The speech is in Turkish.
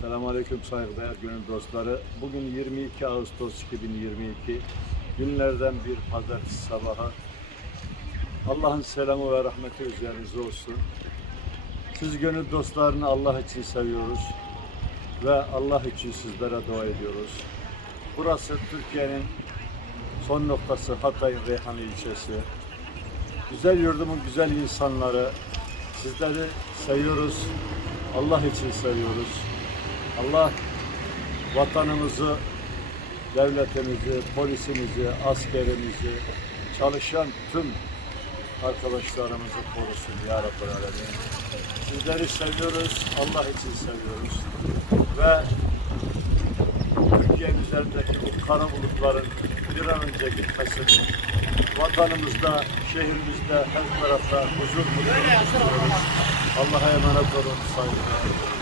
Selamünaleyküm saygıdeğer gönül dostları. Bugün 22 Ağustos 2022. Günlerden bir pazartesi sabahı. Allah'ın selamı ve rahmeti üzerinize olsun. Siz gönül dostlarını Allah için seviyoruz ve Allah için sizlere dua ediyoruz. Burası Türkiye'nin son noktası Hatay Reyhanlı ilçesi. Güzel yurdumun güzel insanları, sizleri seviyoruz. Allah için seviyoruz. Allah vatanımızı, devletimizi, polisimizi, askerimizi, çalışan tüm arkadaşlarımızı korusun ya Rabbel Alemin. Sizleri seviyoruz, Allah için seviyoruz. Ve Türkiye'nin üzerindeki bu kara bulutların bir an önce gitmesini, vatanımızda, şehrimizde her tarafta huzur mutluluk. Allah'a emanet olun saygılar.